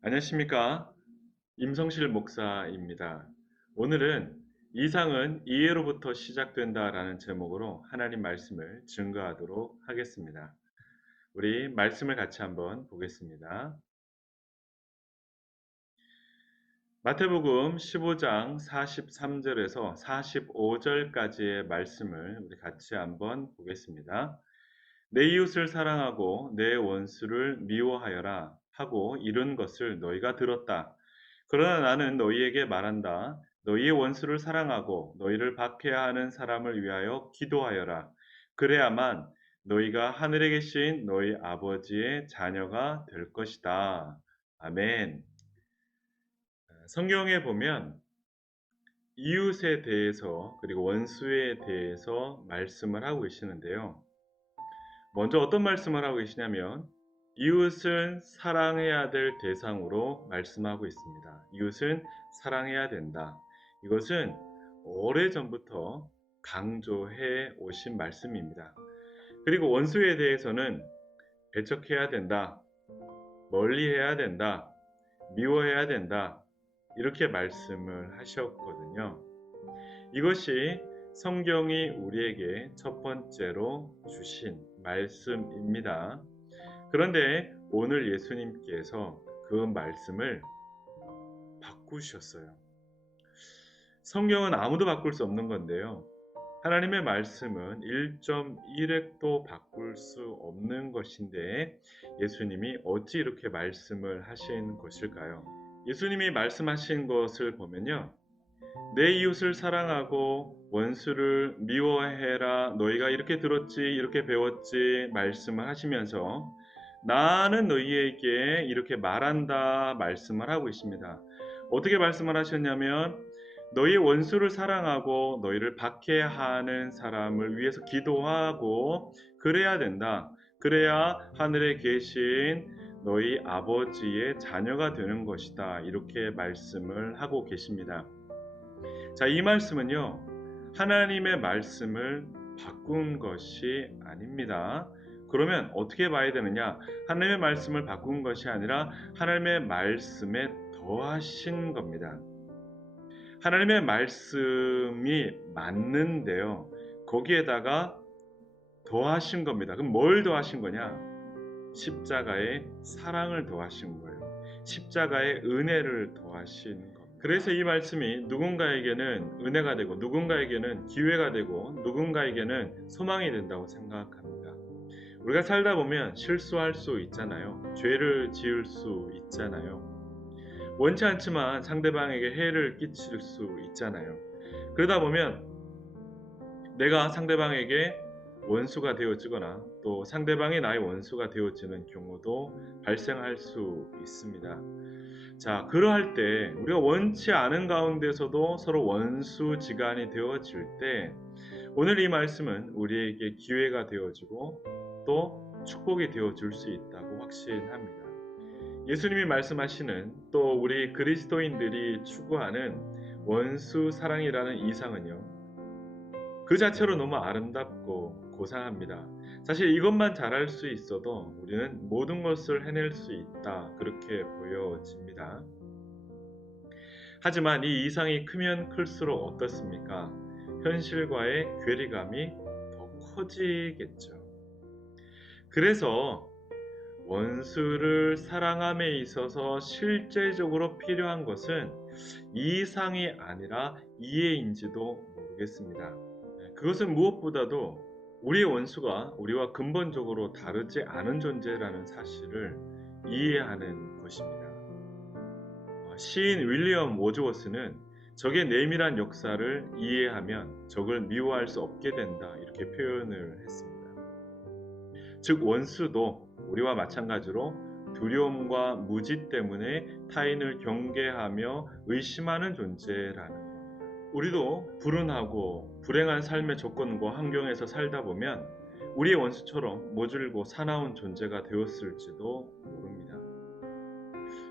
안녕하십니까? 임성실 목사입니다. 오늘은 이상은 이해로부터 시작된다라는 제목으로 하나님 말씀을 증거하도록 하겠습니다. 우리 말씀을 같이 한번 보겠습니다. 마태복음 15장 43절에서 45절까지의 말씀을 우리 같이 한번 보겠습니다. 내 이웃을 사랑하고 내 원수를 미워하여라 하고 이른 것을 너희가 들었다. 그러나 나는 너희에게 말한다. 너희의 원수를 사랑하고 너희를 박해야 하는 사람을 위하여 기도하여라. 그래야만 너희가 하늘에 계신 너희 아버지의 자녀가 될 것이다. 아멘. 성경에 보면 이웃에 대해서 그리고 원수에 대해서 말씀을 하고 계시는데요. 먼저 어떤 말씀을 하고 계시냐면 이웃은 사랑해야 될 대상으로 말씀하고 있습니다. 이웃은 사랑해야 된다. 이것은 오래전부터 강조해 오신 말씀입니다. 그리고 원수에 대해서는 배척해야 된다. 멀리해야 된다. 미워해야 된다. 이렇게 말씀을 하셨거든요. 이것이 성경이 우리에게 첫 번째로 주신 말씀입니다. 그런데 오늘 예수님께서 그 말씀을 바꾸셨어요. 성경은 아무도 바꿀 수 없는 건데요. 하나님의 말씀은 1.1획도 바꿀 수 없는 것인데 예수님이 어찌 이렇게 말씀을 하신 것일까요? 예수님이 말씀하신 것을 보면요. 내 이웃을 사랑하고 원수를 미워해라. 너희가 이렇게 들었지, 이렇게 배웠지 말씀을 하시면서 나는 너희에게 이렇게 말한다 말씀을 하고 있습니다. 어떻게 말씀을 하셨냐면 너희 원수를 사랑하고 너희를 박해하는 사람을 위해서 기도하고 그래야 된다. 그래야 하늘에 계신 너희 아버지의 자녀가 되는 것이다. 이렇게 말씀을 하고 계십니다. 자, 이 말씀은요, 하나님의 말씀을 바꾼 것이 아닙니다. 그러면 어떻게 봐야 되느냐? 하나님의 말씀을 바꾼 것이 아니라 하나님의 말씀에 더하신 겁니다. 하나님의 말씀이 맞는데요. 거기에다가 더하신 겁니다. 그럼 뭘 더하신 거냐? 십자가의 사랑을 더하신 거예요. 십자가의 은혜를 더하신 겁니다. 그래서 이 말씀이 누군가에게는 은혜가 되고 누군가에게는 기회가 되고 누군가에게는 소망이 된다고 생각합니다. 우리가 살다 보면 실수할 수 있잖아요. 죄를 지을 수 있잖아요. 원치 않지만 상대방에게 해를 끼칠 수 있잖아요. 그러다 보면 내가 상대방에게 원수가 되어지거나 또 상대방이 나의 원수가 되어지는 경우도 발생할 수 있습니다. 자, 그러할 때 우리가 원치 않은 가운데서도 서로 원수지간이 되어질 때 오늘 이 말씀은 우리에게 기회가 되어지고 또 축복이 되어줄 수 있다고 확신합니다. 예수님이 말씀하시는 또 우리 그리스도인들이 추구하는 원수 사랑이라는 이상은요. 그 자체로 너무 아름답고 고상합니다. 사실 이것만 잘할 수 있어도 우리는 모든 것을 해낼 수 있다. 그렇게 보여집니다. 하지만 이 이상이 크면 클수록 어떻습니까? 현실과의 괴리감이 더 커지겠죠. 그래서 원수를 사랑함에 있어서 실제적으로 필요한 것은 이상이 아니라 이해인지도 모르겠습니다. 그것은 무엇보다도 우리의 원수가 우리와 근본적으로 다르지 않은 존재라는 사실을 이해하는 것입니다. 시인 윌리엄 워즈워스는 적의 내밀한 역사를 이해하면 적을 미워할 수 없게 된다 이렇게 표현을 했습니다. 즉 원수도 우리와 마찬가지로 두려움과 무지 때문에 타인을 경계하며 의심하는 존재라는 겁니다. 우리도 불운하고 불행한 삶의 조건과 환경에서 살다 보면 우리의 원수처럼 모질고 사나운 존재가 되었을지도 모릅니다.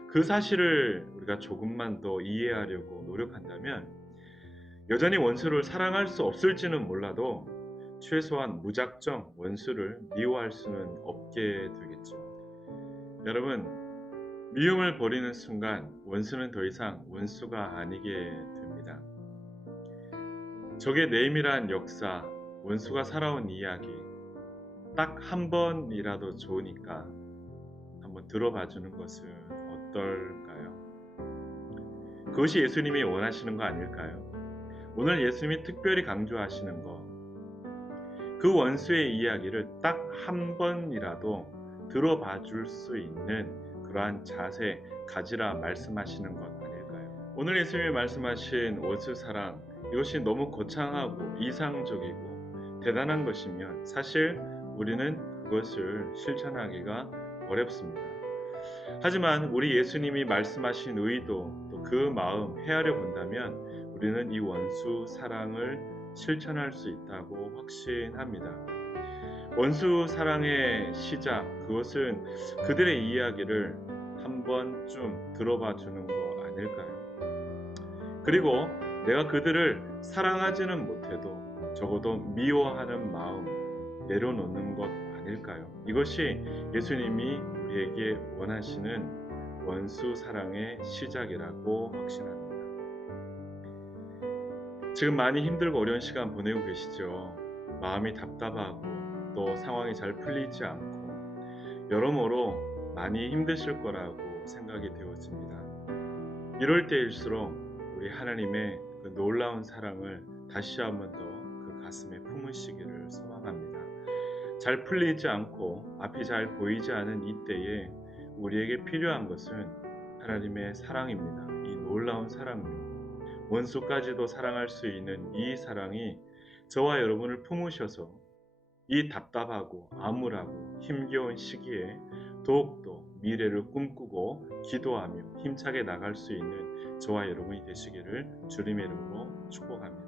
그 사실을 우리가 조금만 더 이해하려고 노력한다면 여전히 원수를 사랑할 수 없을지는 몰라도 최소한 무작정 원수를 미워할 수는 없게 되겠죠. 여러분, 미움을 버리는 순간 원수는 더 이상 원수가 아니게 됩니다. 적의 내밀한 역사, 원수가 살아온 이야기, 딱 한 번이라도 좋으니까 한번 들어봐 주는 것은 어떨까요? 그것이 예수님이 원하시는 거 아닐까요? 오늘 예수님이 특별히 강조하시는 거, 그 원수의 이야기를 딱 한 번이라도 들어봐 줄 수 있는 그러한 자세 가지라 말씀하시는 것 아닐까요? 오늘 예수님이 말씀하신 원수 사랑, 이것이 너무 거창하고 이상적이고 대단한 것이면 사실 우리는 그것을 실천하기가 어렵습니다. 하지만 우리 예수님이 말씀하신 의도 또 그 마음 헤아려 본다면 우리는 이 원수 사랑을 실천할 수 있다고 확신합니다. 원수 사랑의 시작, 그것은 그들의 이야기를 한 번쯤 들어봐 주는 거 아닐까요? 그리고 내가 그들을 사랑하지는 못해도 적어도 미워하는 마음 내려놓는 것 아닐까요? 이것이 예수님이 우리에게 원하시는 원수 사랑의 시작이라고 확신합니다. 지금 많이 힘들고 어려운 시간 보내고 계시죠? 마음이 답답하고 또 상황이 잘 풀리지 않고 여러모로 많이 힘드실 거라고 생각이 되어집니다. 이럴 때일수록 우리 하나님의 그 놀라운 사랑을 다시 한번 더 그 가슴에 품으시기를 소망합니다. 잘 풀리지 않고 앞이 잘 보이지 않은 이때에 우리에게 필요한 것은 하나님의 사랑입니다. 이 놀라운 사랑요. 원수까지도 사랑할 수 있는 이 사랑이 저와 여러분을 품으셔서 이 답답하고 암울하고 힘겨운 시기에 더욱더 미래를 꿈꾸고 기도하며 힘차게 나갈 수 있는 저와 여러분이 되시기를 주님의 이름으로 축복합니다.